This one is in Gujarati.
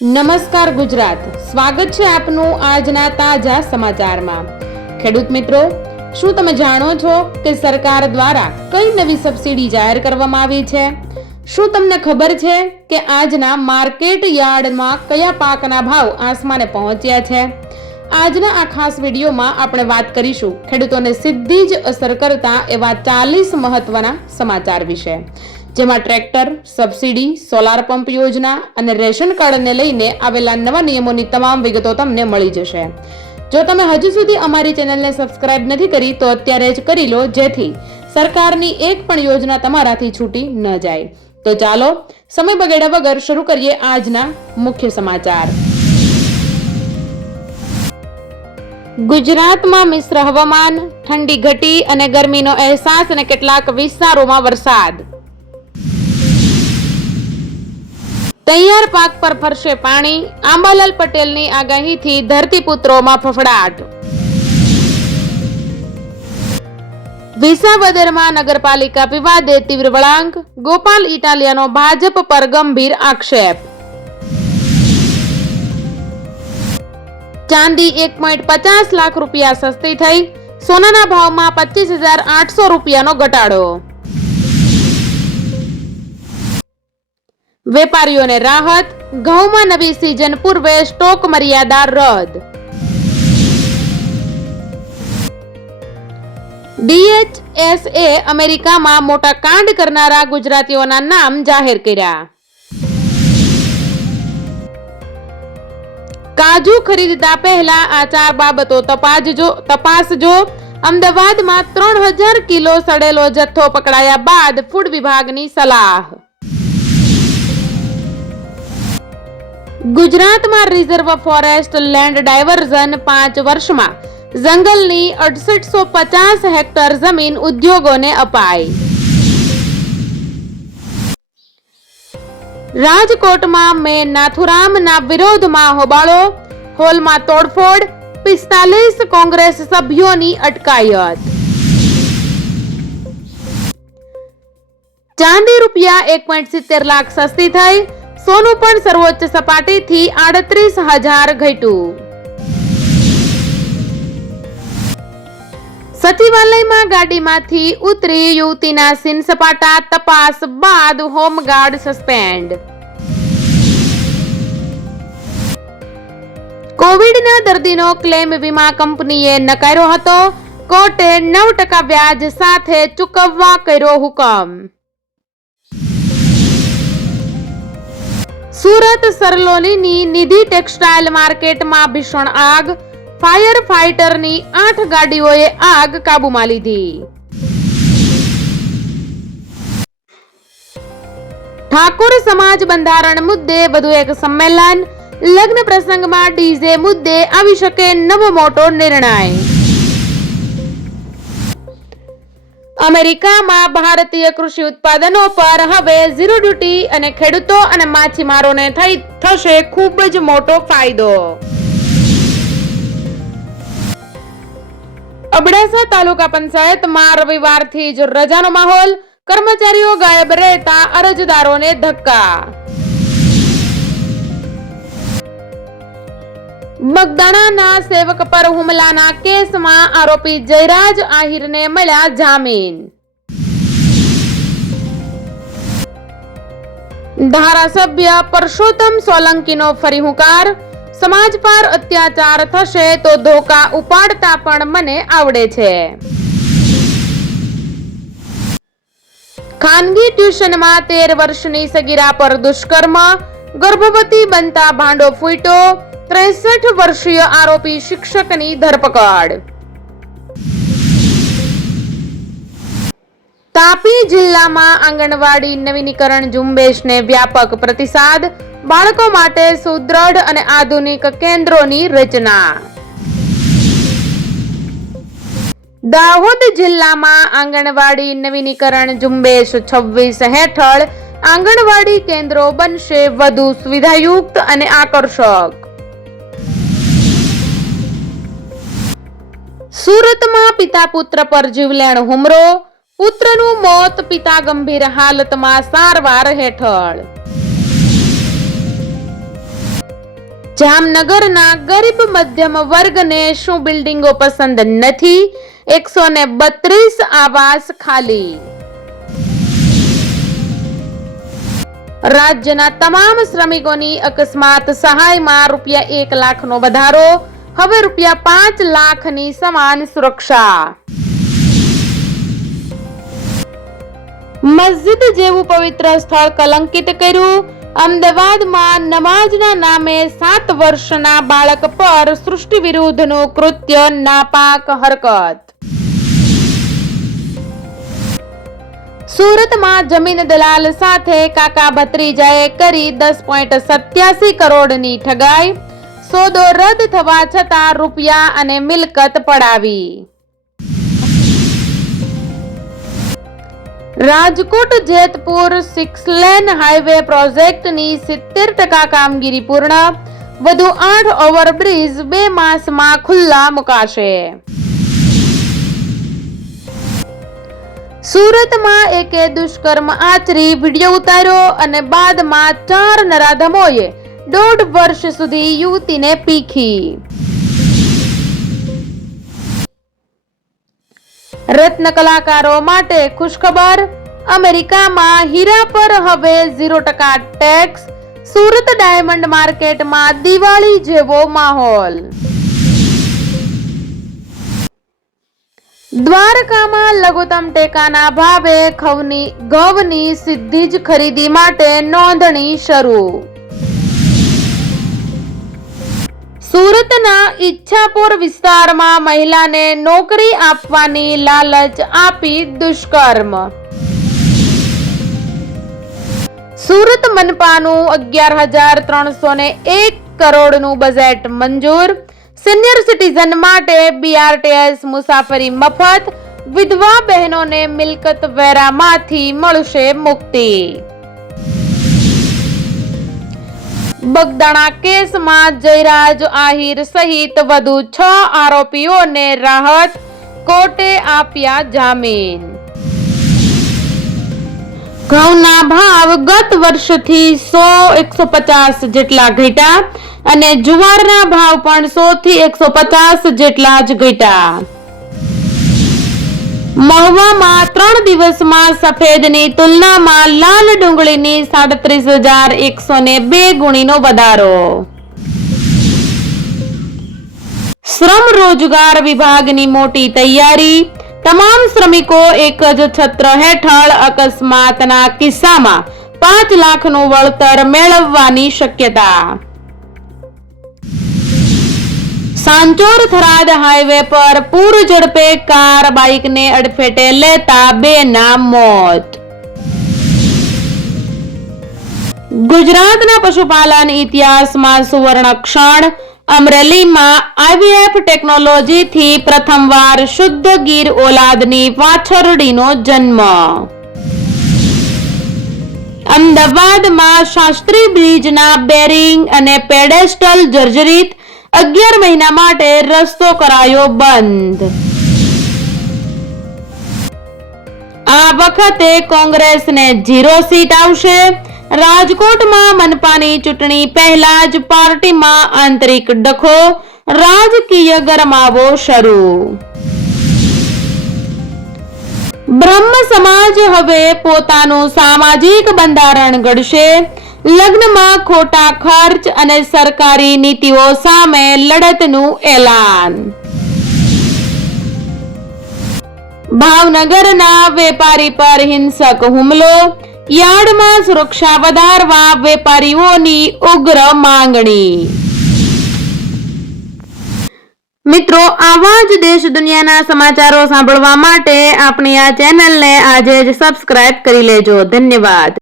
નમસ્કાર ગુજરાત. સ્વાગત છે આપનું આજના તાજા સમાચારમાં. ખેડૂત મિત્રો, શું તમે જાણો છો કે સરકાર દ્વારા કઈ નવી સબસિડી જાહેર કરવામાં આવી છે? શું તમને ખબર છે કે આજના માર્કેટ યાર્ડમાં કયા પાકના ભાવ આસમાને પહોંચ્યા છે? આજના આ ખાસ વિડીયોમાં આપણે વાત કરીશું ખેડૂતોને સીધી જ અસર કરતા એવા ચાલીસ મહત્વના સમાચાર વિશે. જેમાં ટ્રેક્ટર, સબસિડી, સોલાર પંપ યોજના અને રેશન કાર્ડને લઈને આવેલા નવા નિયમોની તમામ વિગતો તમને મળી જશે. જો તમે હજુ સુધી અમારી ચેનલને સબસ્ક્રાઇબ નથી કરી, તો અત્યારે જ કરી લો, જેથી સરકારની એક પણ યોજના તમારાથી છૂટી ન જાય. તો ચાલો, સમય બગાડ્યા વગર શરૂ કરીએ આજના મુખ્ય સમાચાર. ગુજરાતમાં મિશ્ર હવામાન, ઠંડી ઘટી અને ગરમીનો અહેસાસ અને કેટલાક વિસ્તારોમાં વરસાદ. તૈયાર પાક પર ફરશે પાણી. આંબાલાલ પટેલની આગાહીથી ધરતીપુત્રોમાં ફફડાટ. વિસાવદરમાં નગરપાલિકા વિવાદે તીવ્ર વળાંક. ગોપાલ ઇટાલિયાનો ભાજપ પર ગંભીર આક્ષેપ. ચાંદી એક પોઈન્ટ પચાસ લાખ રૂપિયા સસ્તી થઈ. સોનાના ભાવમાં પચીસ હજાર આઠસો રૂપિયાનો ઘટાડો. વેપારીઓને રાહત, ઘઉંમાં નવી સિઝન પૂર્વે સ્ટોક મર્યાદા રદ. ડીએચએસએ અમેરિકામાં મોટા કાંડ કરનારા ગુજરાતીઓના નામ જાહેર કર્યા. કાજુ ખરીદતા પહેલા આ ચાર બાબતો તપાસજો તપાસજો. અમદાવાદમાં ત્રણ હજાર કિલો સડેલો જથ્થો પકડાયા બાદ ફૂડ વિભાગની સલાહ. ગુજરાતમાં રિઝર્વ ફોરેસ્ટ લેન્ડ ડાયવર્ઝન પાંચ વર્ષમાં. જંગલની અડસઠસો પચાસ હેક્ટર જમીન ઉદ્યોગોને અપાઈ. રાજકોટમાં મેં નાથુરામના વિરોધમાં હોબાળો. હોલમાં તોડફોડ, પિસ્તાલીસ કોંગ્રેસ સભ્યોની અટકાયત. ચાંદી રૂપિયા એક પોઈન્ટ સિત્તેર લાખ સસ્તી થઈ. સોનું પણ સર્વોચ્ચ સપાટીથી આડત્રીસ હજાર ઘટ્યું. સચિવાલયમાં ગાડીમાંથી ઉતરી યુવતીના સીન સપાટા તપાસ બાદ હોમગાર્ડ સસ્પેન્ડ. કોવિડના દર્દીનો ક્લેમ વીમા કંપનીએ નકાર્યો હતો. કોર્ટે નવ ટકા વ્યાજ સાથે ચૂકવવા કર્યો હુકમ. સુરત સરલોલીની નિધિ ટેક્સટાઇલ માર્કેટમાં ભીષણ આગ. ફાયર ફાઇટરની આઠ ગાડીઓએ આગ કાબૂમાં લીધી. ઠાકોર સમાજ બંધારણ મુદ્દે વધુ એક સંમેલન. લગ્ન પ્રસંગમાં ડીજે મુદ્દે આવી શકે નવો મોટો નિર્ણય. અમેરિકામાં ભારતીય કૃષિ ઉત્પાદનો પર હવે ઝીરો ડ્યુટી અને ખેડૂતો અને માછીમારોને થઈ થશે ખૂબ જ મોટો ફાયદો. અબડાસા તાલુકા પંચાયતમાં રવિવારથી જ રજાનો માહોલ, કર્મચારીઓ ગાયબ રહેતા અરજદારોને ધક્કા. બગદાણાના સેવક પર હુમલાના કેસમાં આરોપી જયરાજ આહિરને મળ્યા જામીન. ધારાસભ્ય પરસોત્તમ સોલંકીનો ફરી હુંકાર. સમાજ પર અત્યાચાર થશે તો ધોકા ઉપાડતા પણ મને આવડે છે. ખાનગી ટ્યુશનમાં તેર વર્ષની સગીરા પર દુષ્કર્મ. ગર્ભવતી બનતા ભાંડો ફૂટ્યો. ત્રેસઠ વર્ષીય આરોપી શિક્ષકની ધરપકડ. તાપી જિલ્લામાં આંગણવાડી નવીનીકરણ ઝુંબેશને વ્યાપક પ્રતિસાદ, બાળકો માટે સુદ્રઢ અને આધુનિક કેન્દ્રોની રચના. દાહોદ જિલ્લામાં આંગણવાડી નવીનીકરણ ઝુંબેશ છવ્વીસ હેઠળ આંગણવાડી કેન્દ્રો બનશે વધુ સુવિધાયુક્ત અને આકર્ષક. સુરતમાં પિતા પુત્ર પર જીવલેણ હુમરો પુત્રનું મોત પિતા ગંભીર હાલતમાં સારવાર હેઠળ. જામનગરના ગરીબ મધ્યમ વર્ગને શું બિલ્ડિંગો પસંદ નથી? એકસો ને બત્રીસ આવાસ ખાલી. રાજ્યના તમામ શ્રમિકોની અકસ્માત સહાયમાં રૂપિયા એક લાખનો વધારો હવે રૂપિયા પાંચ લાખની સમાન સુરક્ષા. મસ્જિદ જેવું પવિત્ર સ્થળ કલંકિત કર્યું. અમદાવાદમાં નમાઝના નામે સાત વર્ષના બાળક પર સૃષ્ટિ વિરુદ્ધનું કૃત્ય નાપાક હરકત. સુરતમાં જમીન દલાલ સાથે કાકા ભત્રીજાએ કરી દસ પોઈન્ટ સત્યાસી કરોડની ઠગાઈ. સોદો રદ થવા છતાં રૂપિયા અને મિલકત પડાવી. Rajkot Jetpur six lane highway પ્રોજેક્ટની સિત્તેર ટકા કામગીરી પૂર્ણ. વધુ આઠ ઓવરબ્રિજ બે માસમાં ખુલ્લા મુકાશે. સુરતમાં એકે દુષ્કર્મ આચરી, વીડિયો ઉતાર્યો અને બાદમાં ચાર નરાધમોએ દોઢ વર્ષ સુધી યુવતીને પીખી. રત્ન કલાકારો માટે ખુશખબર, અમેરિકામાં હીરા પર હવે ઝીરો ટકા ટેક્સ સુરત ડાયમંડ માર્કેટમાં દિવાળી જેવો માહોલ. દ્વારકામાં લઘુત્તમ ટેકાના ભાવે ખવની ઘઉંની સીધી જ ખરીદી માટે નોંધણી શરૂ. સુરતના ઈચ્છાપુર વિસ્તારમાં મહિલાને નોકરી આપવાની લાલચ આપી દુષ્કર્મ. સુરત મનપાનું અગિયાર હજાર ત્રણસો ને એક કરોડનું બજેટ મંજૂર. સિનિયર સિટીઝન માટે બીઆરટીએસ મુસાફરી મફત. વિધવા બહેનોને મિલકત વેરામાંથી મળશે મુક્તિ. બગદાણા કેસમાં જયરાજ આહિર સહિત વધુ છ આરોપીઓને રાહત કોર્ટે આપ્યા જામીન. ઘઉંના ભાવ ગત વર્ષથી સો એકસો પચાસ જેટલા ઘટ્યા અને જુવારના ભાવ પણ સો થી એકસો પચાસ જેટલા જ ઘટ્યા. મહુવામાં ત્રણ દિવસમાં સફેદની તુલનામાં લાલ ડુંગળીની સાડત્રીસ હજાર એકસો ને બે ગુણીનો વધારો. શ્રમ રોજગાર વિભાગની મોટી તૈયારી. તમામ શ્રમિકો એક જ છત્ર હેઠળ અકસ્માતના કિસ્સામાં પાંચ લાખનું વળતર મેળવવાની શક્યતા. સાંચોર થરાદ હાઈવે પર પૂર ઝડપે કાર બાઇકને અડફેટે લેતા બે ના મોત. ગુજરાતના પશુપાલન ઇતિહાસમાં સુવર્ણ ક્ષણ. અમરેલીમાં આઈવીએફ ટેકનોલોજીથી પ્રથમવાર શુદ્ધ ગીર ઓલાદની વાછરડીનો જન્મ. અમદાવાદમાં શાસ્ત્રી બ્રિજના બેરિંગ અને પેડેસ્ટલ જર્જરિત અગિયાર મહિના માટે રસ્તો કરાયો બંધ. આ વખતે કોંગ્રેસને ઝીરો સીટ આવશે. રાજકોટમાં મનપાની ચૂંટણી પહેલા જ પાર્ટીમાં આંતરિક ડખો, રાજકીય ગરમાવો શરૂ. બ્રહ્મ સમાજ હવે પોતાનું સામાજિક બંધારણ ઘડશે. લગ્નમાં ખોટા ખર્ચ અને સરકારી નીતિઓ સામે લડતનું એલાન. ભાવનગરના વેપારી પર હિંસક હુમલો, યાર્ડમાં સુરક્ષા વધારવા વેપારીઓની ઉગ્ર માંગણી. મિત્રો, આવા જ દેશ દુનિયાના સમાચારો સાંભળવા માટે આપણી આ ચેનલને આજે જ સબસ્ક્રાઇબ કરી લેજો. ધન્યવાદ.